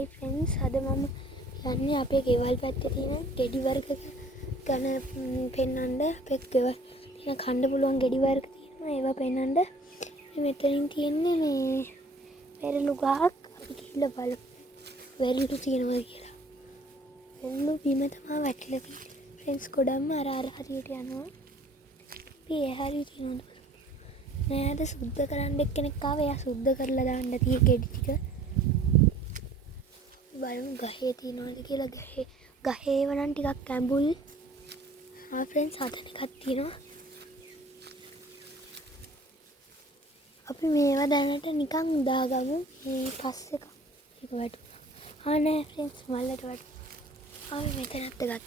Hi friends, අද මම යන්නේ අපේ ගෙවල් පැත්තේ තියෙන ගෙඩි වර්ග ගන්න පෙන්වන්න. අපේ ගෙවල් තියෙන කන්න පුළුවන් ගෙඩි වර්ග තියෙනවා. ඒවා පෙන්වන්න. මෙතනින් තියෙන්නේ මේ පෙරළු ගහක්. අපි ගිහලා බලමු. වෙරළු තියෙනවා කියලා. වෙරළු බිම තමයි වැටිලා තියෙන්නේ. friends ගොඩක්ම අර හරියට යනවා. අපි ඒ හරියට යනවා. නෑද සුද්ධ කරන්න එක්කෙනෙක් ආවා. එයා සුද්ධ කරලා දාන්න තියෙ ගෙඩි ටික. බලමු ගහේ තියනවාද කියලා. ගහේ ඒව නම් ටිකක් ඇඹුල්. friends අතන එකක් තියෙනවා. අපි මේවා දැනට නිකන් දාගමු. මේ පස්සේ එක වැටුණා. නෑ friends මල්ලට වැටුණා. අපි මෙතනත් ගත්තා.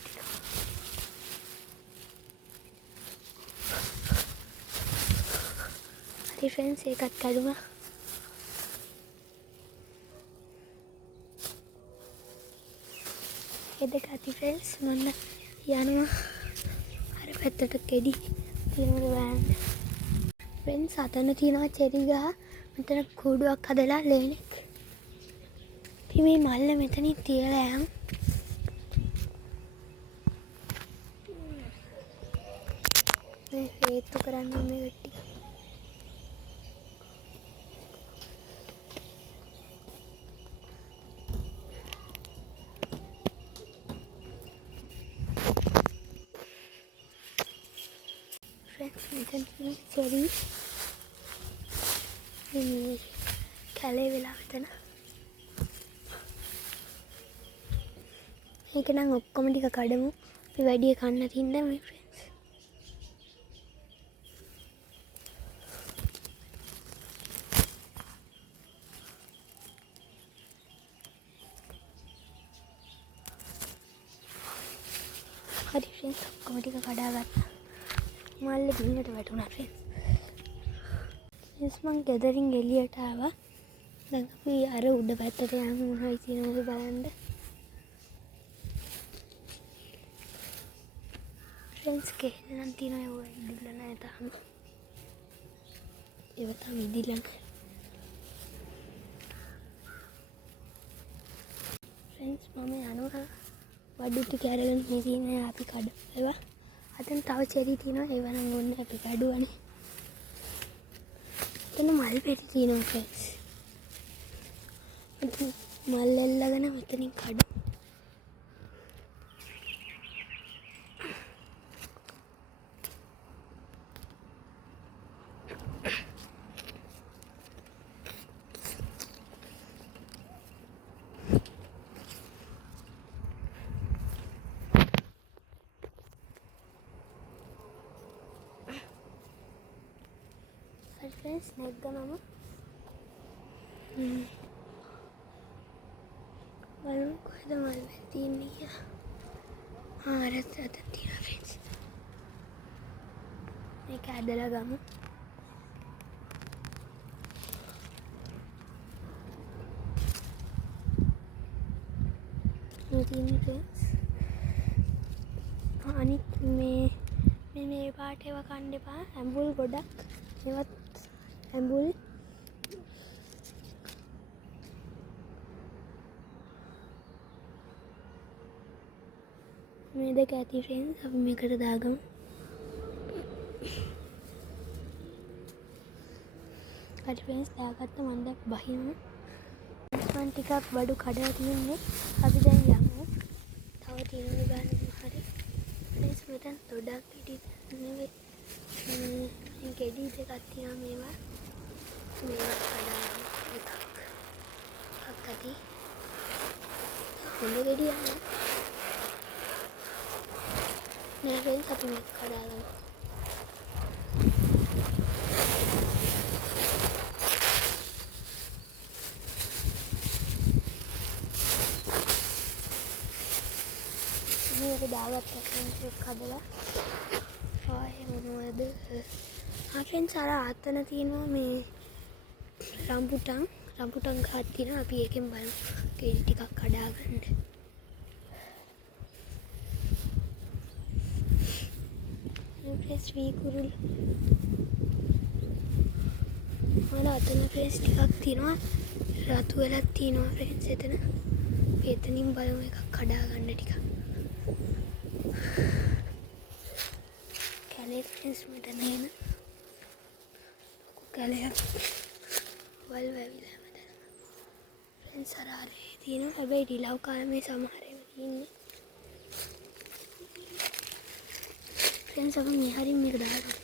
හරි friends ඒකත් කඩුණා. එදකති ෆ්‍රෙන්ඩ්ස් මන්න යනවා අර පැත්තට ගෙඩි තියෙනවා බලන්න. ෆ්‍රෙන්ඩ්ස් අතන තියෙනවා චෙරි ගහ. මෙතන කූඩුවක් හදලා ලේනෙක්. අපි මේ මල්ල මෙතනින් තියලා යමු. මේ හේතු කරන්න මේ වෙට්ටි. චෙරි කැලේ වෙලා මෙතන. ඒක නම් ඔක්කොම ටික කඩමු. අපි වැඩි කන්න තින්න මේ ෆ්‍රෙන්ඩ්ස්. හරි ෆ්‍රෙන්ඩ්ස් ඔක්කොම ටික කඩාගත්තා. මල්ල බින්නට වැටුණා ෆ්‍රෙන්ඩ්ස්. මං ගෙදරින් එළියට ආවා. දැන් අපි අර උඩ පැත්තට යමු මොනවයි තියෙනවද බලන්න. ෆ්‍රෙන්ඩ්ස් කෙහෙල් නම් තියෙනවා. ඒව ඉදිලා නැහැ තාම. ඒව තාම ඉදිලා නැහැ. ෆ්‍රෙන්ඩ්ස් මම යනවා වඩු ටික අරගෙන ඉන්නේ අපි කඩලා. අතන තව චෙරි තියෙනවා. ඒව නම් ඕනේ අපි කඩුවනේ. එතන මල් පෙටි තියෙනවා ෆ්‍රෙන්ඩ්ස්. මල් එල්ලගෙන මෙතනින් කඩමු. ෆ්‍රෙන්ඩ්ස් නැග්ගමම බලමු කොහෙද මල් තියෙන්නේ කියලා. අර අතන තියෙනවා ෆ්‍රෙන්ඩ්ස්. මේක ඇදලා ගමු. මේ තියෙන්නේ ෆ්‍රෙන්ඩ්ස්. අනිත් මේ පාට ඒවා කන්න එපා. ඇඹුල් ගොඩක්. ඒවත් ඇඹුල්. මේ දෙක ඇති ෆ්‍රෙන්ඩ්ස්. අපි මේකට දාගමු. හරි ෆ්‍රෙන්ඩ්ස් දාගත්ත මම දැන් බහිනවා. මම ටිකක් බඩු කඩලා තියන්නේ. අපි දැන් යමු. තව තියෙනවා බලන්න. හරි ෆ්‍රෙන්ඩ්ස් මෙතන තොඩක් පිටි නෙවෙයි. මේ ගෙඩි දෙකක් තියෙනවා මේවා. මේවා කඩාගමු. එකක් ඇති. හොඳ ගෙඩියක් නේ. නෑ ෆ්‍රෙන්ඩ්ස් අපි මේක කඩාගමු. මේක දාගත්තා ෆ්‍රෙන්ඩ්ස් එක කඩලා. ආයේ මොනවද? ෆ්‍රෙන්ඩ්ස් අර අතන තියෙනවා මේ රම්බුටන් ගහක් තියෙනවා. අපි ඒකෙන් බලමු ගෙඩි ටිකක් කඩාගන්න. ෆ්‍රෙන්ඩ්ස් වී කුරුල් වල අතන ෆ්‍රෙන්ඩ්ස් ටිකක් තියෙනවා. රතු වෙලක් තියෙනවා ෆ්‍රෙන්ඩ්ස් එතන. අපි එතනින් බලමු එකක් කඩා ගන්න ටික. කැලේ ෆ්‍රෙන්ඩ්ස් මෙතන එන කැලේ වල් වැවිලා මතන ෆ්‍රෙන්ඩ්ස් අරාරේ තියෙනවා. හැබැයි රිලව් කාමේ සමහර ඒවා තියෙන්නේ. ෆ්‍රෙන්ඩ්ස් අපි මේ හරින් මේක දාගමු.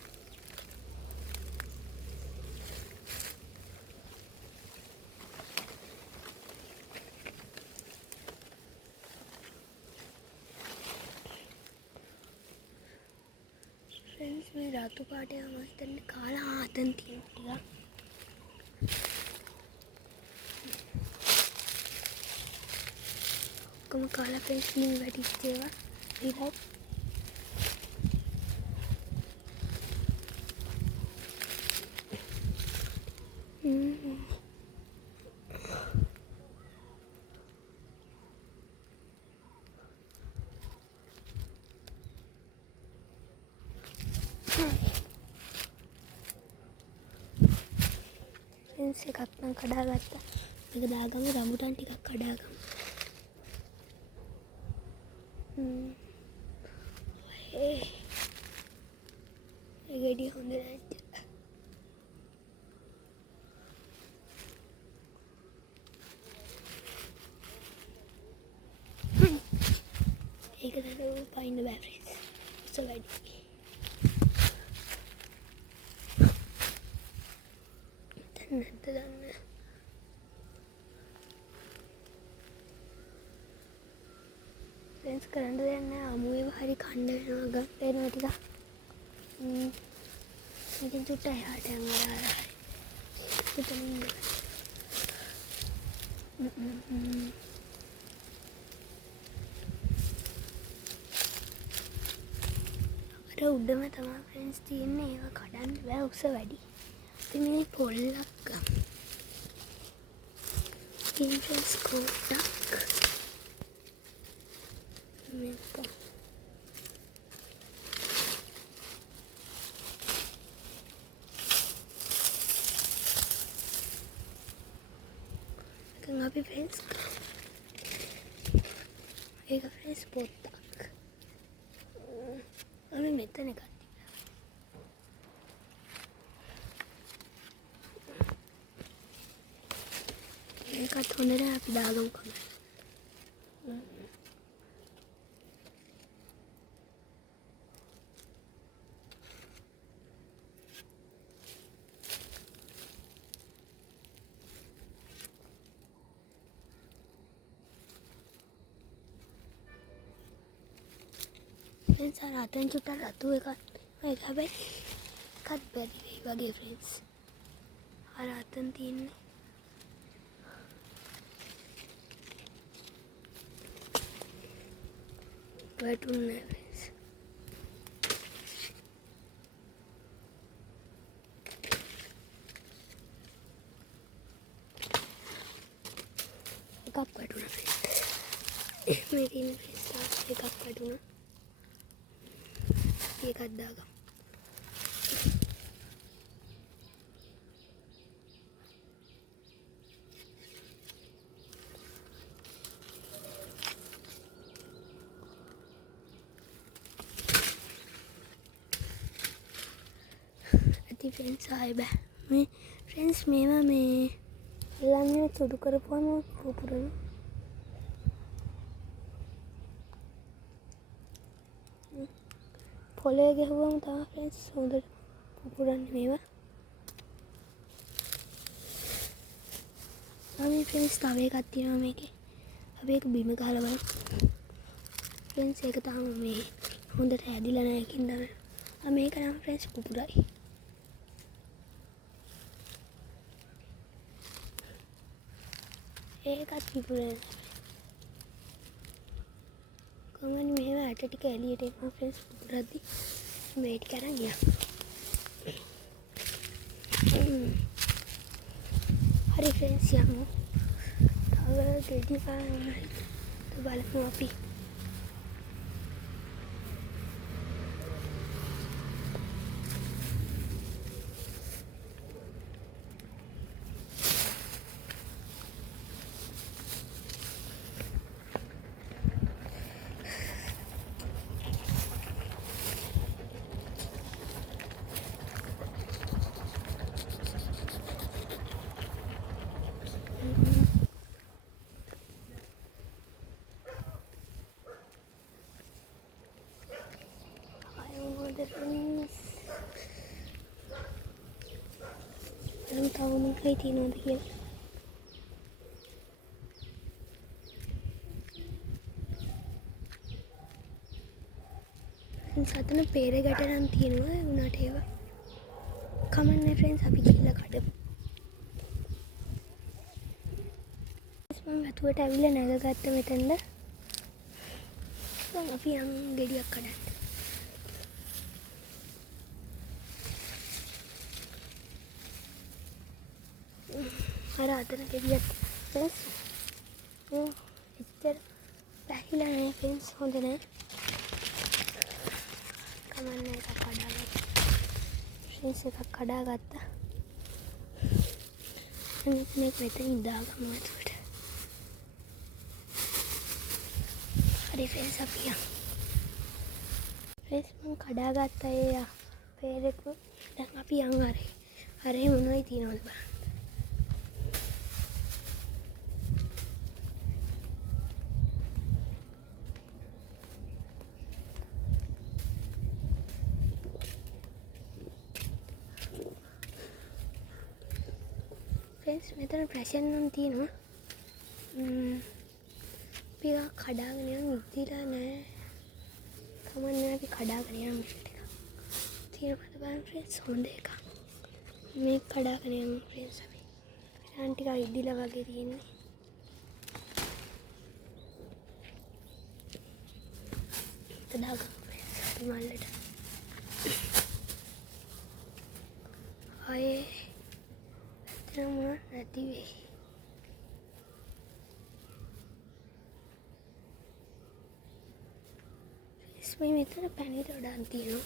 ෆ්‍රෙන්ඩ්ස් මේ රතු පාටය මම හිතන්නේ කාලා ආතන් තියෙන ටික. ඔක්කොම කාලා ෆ්‍රෙන්ඩ්ස් මින් වැටිච්ච ඒවා රිලව්. ෆ්‍රෙන්ඩ්ස් එකක් නම් කඩාගත්තා. මේක දාගමු රඹුටන් ටිකක් කඩාගමු. ඒ ගෙඩිය හොඳ නැද්ද? ඒක තමයි පයින්න බෑ ෆ්‍රෙන්ඩ්ස්. so වැඩි. නැද්ද දන්නේ. ෆ්‍රෙන්ඩ්ස් කරන්න දෙයක් නැහැ. අමුවේ හරි කන්න වෙනවා ගන්න ටික. ඉතින් චුට්ට එහාට යනවා හරි. ඉතින් අර උඩම තමයි ෆ්‍රෙන්ඩ්ස් තියෙන්නේ. ඒවා කඩන්න බෑ උස වැඩි. ඉතින් මේ පොල්ලක් ගමු. ඉතින් ෆ්‍රෙන්ඩ්ස් කොටක් මේක දැන් අපි ෆ්‍රෙන්ඩ්ස් ඒක ෆ්‍රෙන්ඩ්ස් පොත්තක් අපි මෙතන එකක් ඒකත් හොඳ නෑ අපි දාගමු කමෙන්ට්. ෆ්‍රෙන්ඩ්ස් අර අතෙන් චුට්ටක් රතු එකක් ඒක හැබැයි එකත් බැරි වෙයි වගේ ෆ්‍රෙන්ඩ්ස්. අර අතෙන් තියෙන්නේ වැටුන්නේ ෆ්‍රෙන්ඩ්ස්. එකක් වැටුණා ෆ්‍රෙන්ඩ්ස්. මේ තියෙන ෆ්‍රෙන්ඩ්ස් එකක් වැටුණා. එකක් දාගමු. ඇති ෆ්‍රෙන්ඩ්ස් ආයෙ බෑ. මේ ෆ්‍රෙන්ඩ්ස් මේවා මේ ළමයි සුදු කරපුවම පුපුරන පොලේ ගහුවම තමයි ෆ්‍රෙන්ඩ්ස් හොඳට පුපුරන්නේ මේවා. මේ ෆ්‍රෙන්ඩ්ස් තව එකක් තියෙනවා මේකේ. අපි ඒක බිම ගහලා බලමු. ෆ්‍රෙන්ඩ්ස් ඒක තාම මේ හොඳට හැදිලා නැහැ කින්ද මේක නම් ෆ්‍රෙන්ඩ්ස් පුපුරයි. ඒකත් පුපුරන්නේ. කොහොමද මෙහෙම ඇට ටික එළියට එනවා ෆ්‍රෙන්ඩ්ස් පුපුරද්දි මේ ටික අරන් ගියා. හරි ෆ්‍රෙන්ඩ්ස් යමු. තව ගෙඩි බලමු අපි. මොකයි තියෙනවද කියලා. සතන පේර ගැට නම් තියෙනවා උනාට ඒවා කමන්නේ ෆ්‍රෙන්ඩ්ස් අපි ගිහිල්ලා කඩමු. මම වතුරට ඇවිල්ලා නැගගත්ත මෙතනද. දැන් අපි යන් ගෙඩියක් කඩන්න. අර අතන ගෙඩියක් ෆ්‍රෙන්ඩ්ස්. එච්චර පැහිලා නැහැ ෆ්‍රෙන්ඩ්ස්, හොඳ නැහැ. කමන්නේ එකක් කඩාගත්තා. ෆ්‍රෙන්ඩ්ස් එකක් කඩාගත්තා. මේක මෙතනින් දාගමු වතුරට. හරි ෆ්‍රෙන්ඩ්ස් අපි යන්. ෆ්‍රෙන්ඩ්ස් මම කඩාගත්තා ඒ පේරෙක. දැන් අපි යන් අරේ මොනවයි තියෙනවද බලන්න. ෆ්‍රෙන්ඩ්ස් මෙතන ප්‍රැෂර් නම් තියෙනවා. අපි කඩාගෙන යන් ඉතිලා නැහැ. කමන්නේ අපි කඩාගෙන යන් ටික. තියෙනවද බලන්න ෆ්‍රෙන්ඩ්ස්, හොඳ එකක්. මේක කඩාගෙන යමු ෆ්‍රෙන්ඩ්ස් අපි. දැන් ටික ඉදිලා වගේ තියෙන්නේ. දාගමු ෆ්‍රෙන්ඩ්ස් අපි මල්ලට. ආයේ ඇත්තම නැති වෙයි. මේ මෙතන පැණි දොඩම් තියෙනවා.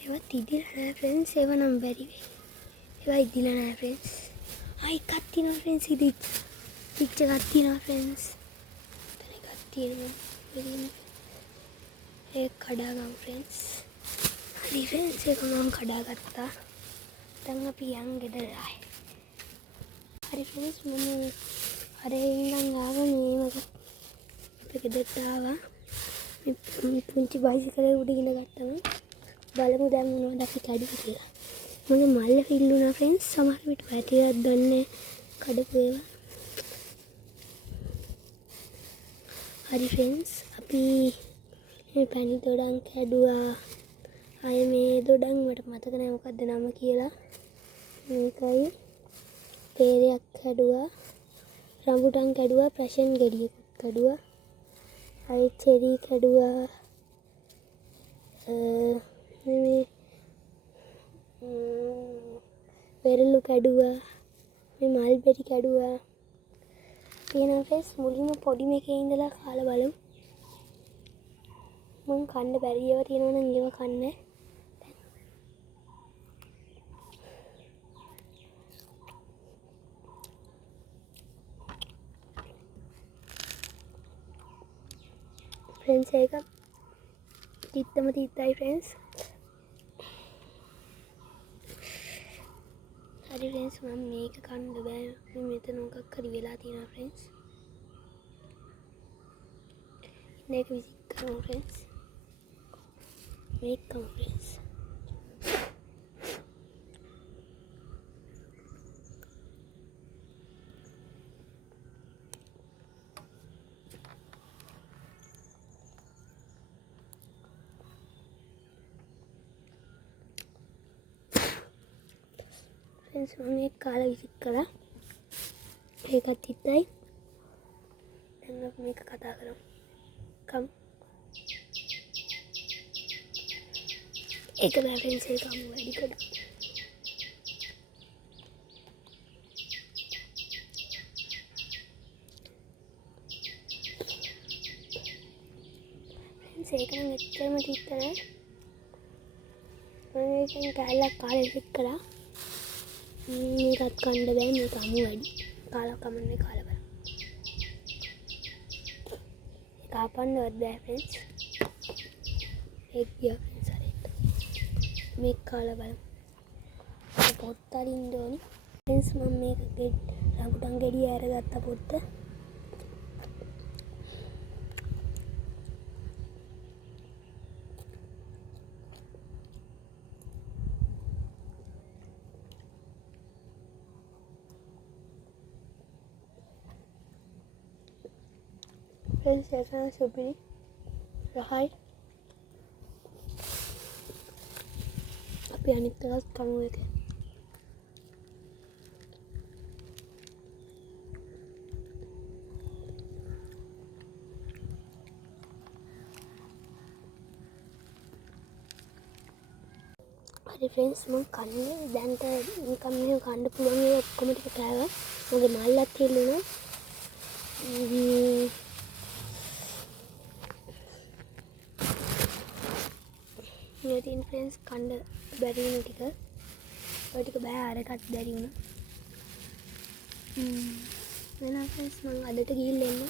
ඒවා ඉදිලා නැහැ ෆ්‍රෙන්ඩ්ස්, ඒවා නම් බැරි වෙයි. ඒවා ඉදිලා නැහැ ෆ්‍රෙන්ඩ්ස්. එකක් තියෙනවා ෆ්‍රෙන්ඩ්ස්, ඉදිච්ච එකක් තියෙනවා ෆ්‍රෙන්ඩ්ස්. එතන එකක් තියෙනවා. ඒක කඩාගමු ෆ්‍රෙන්ඩ්ස්. හරි ෆ්‍රෙන්ඩ්ස්, ඒක මම කඩාගත්තා. දැන් අපි යන් ගෙදර ආයේ. හරි ෆ්‍රෙන්ඩ්ස්, මම අරේ ඉඳන් ආවා මේක. අපේ ගෙදරට ආවා. මේ පුංචි බයිසිකලේ උඩ ඉඳ ගත්තම බලමු දැන් මොනවද අපි කැඩුවේ කියලා. මොන මල්ල හිල්ලුණා ෆ්‍රෙන්ඩ්ස්, සමහර විට වැටියක් දන්නේ කඩපු ඒවා. හරි ෆ්‍රෙන්ඩ්ස්, අපි මේ පැණි දොඩම් කැඩුවා. ආයේ මේ දොඩම් මට මතක නැහැ මොකක්ද නම කියලා. මේකයි පේරයක් කැඩුවා, රඹුටන් කැඩුවා, ප්‍රෂන් ගෙඩියකුත් කැඩුවා. අයි චෙරි කැඩුවා. මේ වෙරළු කැඩුවා. මේ මල්බෙරි කැඩුවා. තියෙනවා ෆ්‍රෙන්ඩ්ස්, මුලින්ම පොඩි මේකේ ඉඳලා කාලා බලමු. මම කන්න බැරි ඒවා තියෙනවා නම් ඒවා කන්නේ. ෆ්‍රෙන්ඩ්ස් ඒක තිත්තම තිත්තයි ෆ්‍රෙන්ඩ්ස්. හරි ෆ්‍රෙන්ඩ්ස්, මම මේක කන්න බෑ. මෙතන මොකක් හරි වෙලා තියෙනවා ෆ්‍රෙන්ඩ්ස්. මේක විසික් කරමු ෆ්‍රෙන්ඩ්ස්. මේක කමු ෆ්‍රෙන්ඩ්ස්. ෆ්‍රෙන්ඩ්ස් මම මේක කාලා විසික් කළා. ඒකත් තිත්තයි. දැන් අපි මේක කතා කරමු. කමු. ඒක බෑ ෆ්‍රෙන්ඩ්ස්, ඒක අමු වැඩි කඩ. ෆ්‍රෙන්ඩ්ස් ඒක නම් එච්චරම තිත්ත නෑ. මම මේකෙන් කෑල්ලක් කාලා විසික් කළා. මේකත් කන්න බෑ, මේක අමු වැඩි. කාලා කමන්නේ කාලා බලන්න. ඒක අපන්නවත් බෑ ෆ්‍රෙන්ඩ්ස්. ඒක ගියා ෆ්‍රෙන්ඩ්ස් හරියට. මේක කාලා බලමු. පොත්ත අරින්න ඕනි. ෆ්‍රෙන්ඩ්ස් මම මේක රඹුටන් ගෙඩිය අරගත්ත පොත්ත. ෆ්‍රෙන්ඩ්ස් යටන සුපිරි රහයි. අපි අනිත් දවස් කමු එක. හරි ෆ්‍රෙන්ඩ්ස් මම කන්නේ දැන්ට නිකන් මෙහෙම කන්න පුළුවන් ඒවා ඔක්කොම ටික කෑවා. මගේ මල්ලත් හෙල්ලුණා. ඉතින් ෆ්‍රෙන්ඩ්ස් කන්න බැරි වුණ ටික ඔය ටික බෑ අරකට බැරි වුණා. එහෙනම් ෆ්‍රෙන්ඩ්ස් මම අදට ගිහින් එන්න.